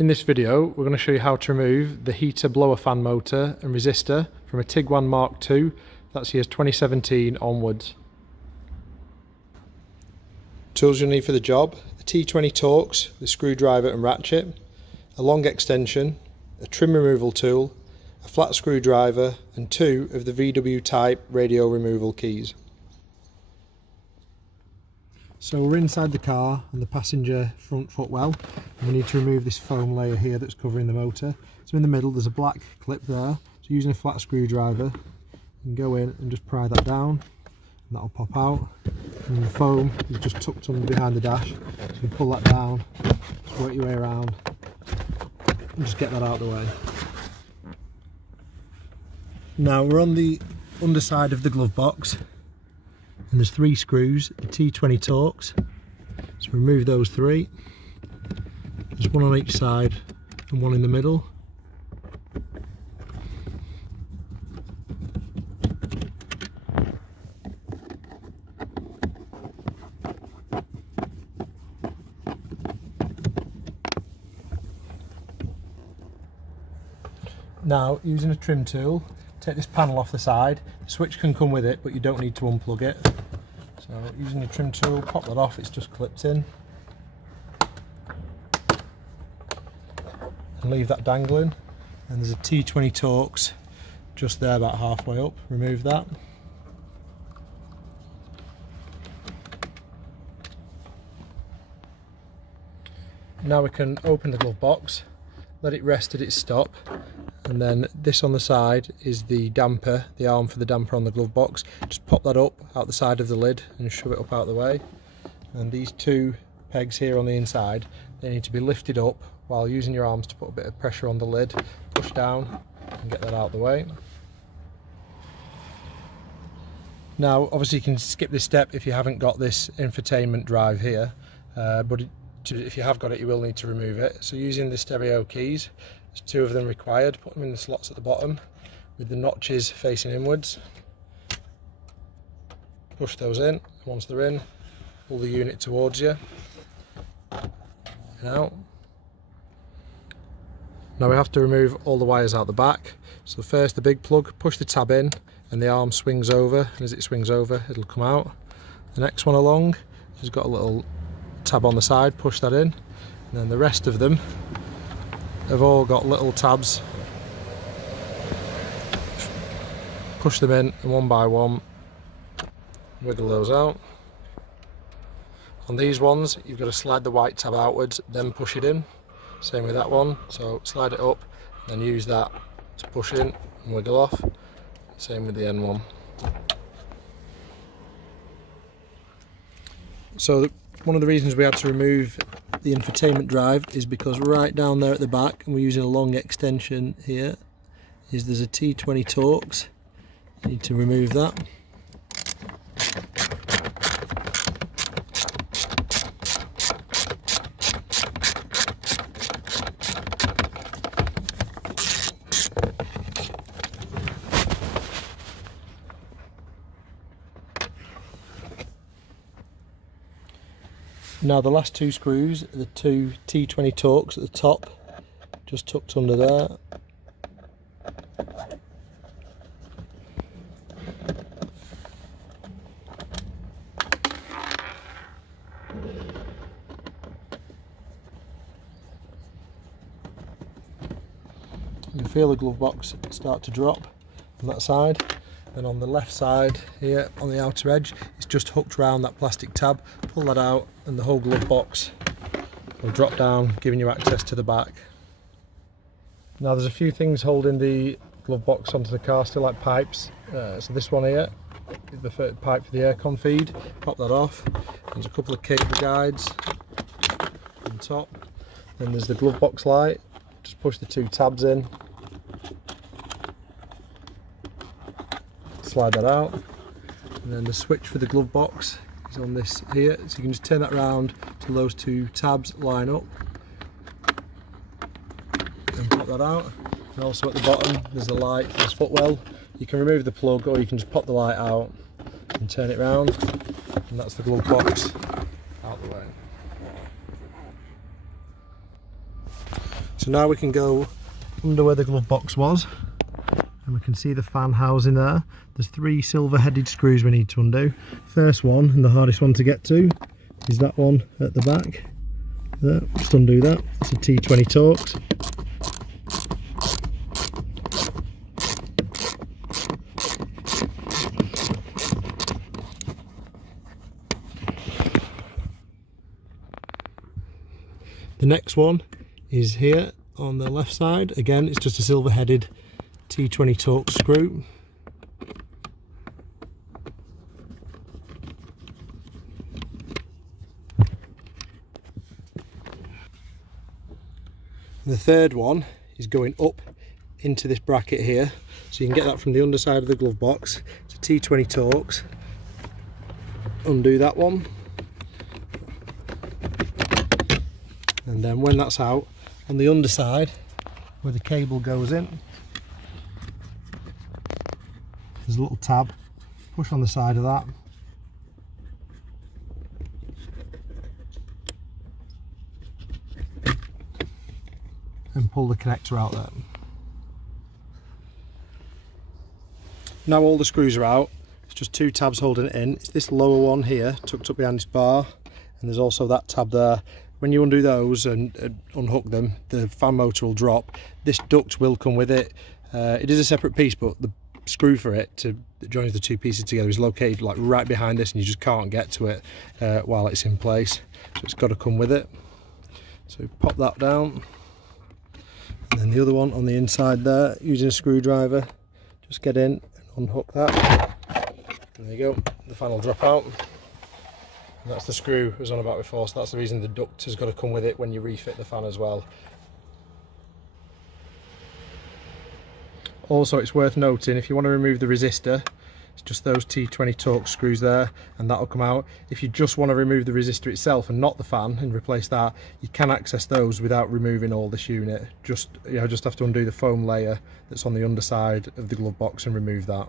In this video we're going to show you how to remove the heater blower fan motor and resistor from a Tiguan Mk2, that's years 2017 onwards. Tools you'll need for the job: a T20 Torx, the screwdriver and ratchet, a long extension, a trim removal tool, a flat screwdriver and two of the VW type radio removal keys. So we're inside the car and the passenger front footwell, and we need to remove this foam layer here that's covering the motor. So in the middle there's a black clip there, so using a flat screwdriver you can go in and just pry that down and that'll pop out, and the foam is just tucked under behind the dash, so you can pull that down, just work your way around and just get that out of the way. Now we're on the underside of the glove box, and there's three screws, the T20 Torx, so remove those three. There's one on each side and one in the middle. Now, using a trim tool, take this panel off the side. The switch can come with it, but you don't need to unplug it. So using the trim tool, pop that off, it's just clipped in. And leave that dangling. And there's a T20 Torx just there, about halfway up. Remove that. Now we can open the glove box, let it rest at its stop. And then this on the side is the damper, the arm for the damper on the glove box. Just pop that up out the side of the lid and shove it up out the way. And these two pegs here on the inside, they need to be lifted up while using your arms to put a bit of pressure on the lid. Push down and get that out of the way. Now obviously you can skip this step if you haven't got this infotainment drive here, but if you have got it you will need to remove it. So using the stereo keys, there's two of them required. Put them in the slots at the bottom with the notches facing inwards. Push those in. Once they're in, pull the unit towards you and out. Now we have to remove all the wires out the back. So first the big plug, push the tab in and the arm swings over, and as it swings over it'll come out. The next one along has got a little tab on the side, push that in, and then the rest of them have all got little tabs. Push them in and one by one wiggle those out. On these ones you've got to slide the white tab outwards, then push it in. Same with that one, so slide it up, then use that to push in and wiggle off. Same with the end one. So one of the reasons we had to remove the infotainment drive is because right down there at the back, and we're using a long extension here, is there's a T20 Torx. You need to remove that. Now the last two screws are the two T20 Torx at the top, just tucked under there. You can feel the glove box start to drop on that side. And on the left side here on the outer edge, it's just hooked around that plastic tab. Pull that out and the whole glove box will drop down, giving you access to the back. Now there's a few things holding the glove box onto the car still, like pipes. So this one here, the pipe for the aircon feed, pop that off. There's a couple of cable guides on top. Then there's the glove box light, just push the two tabs in. Slide that out, and then the switch for the glove box is on this here, so you can just turn that around so those two tabs line up and pop that out. And also at the bottom there's the light for this footwell. You can remove the plug or you can just pop the light out and turn it round, and that's the glove box out the way. So now we can go under where the glove box was, and we can see the fan housing there. There's 3 silver headed screws we need to undo. First one, and the hardest one to get to, is that one at the back. There, just undo that. It's a T20 Torx. The next one is here on the left side. Again, it's just a silver headed T20 Torx screw. And the third one is going up into this bracket here, so you can get that from the underside of the glove box. It's a T20 Torx. Undo that one, and then when that's out, on the underside where the cable goes in, there's a little tab. Push on the side of that, and pull the connector out there. Now all the screws are out. It's just 2 tabs holding it in. It's this lower one here tucked up behind this bar, and there's also that tab there. When you undo those and unhook them, the fan motor will drop. This duct will come with it. It is a separate piece, but the screw for it that joins the 2 pieces together is located like right behind this, and you just can't get to it while it's in place. So it's got to come with it. So pop that down, and then the other one on the inside there, using a screwdriver, just get in and unhook that. And there you go, the fan will drop out. And that's the screw I was on about before, so that's the reason the duct has got to come with it when you refit the fan as well. Also, it's worth noting, if you want to remove the resistor, it's just those T20 Torx screws there, and that'll come out. If you just want to remove the resistor itself and not the fan and replace that, you can access those without removing all this unit. Just have to undo the foam layer that's on the underside of the glove box and remove that.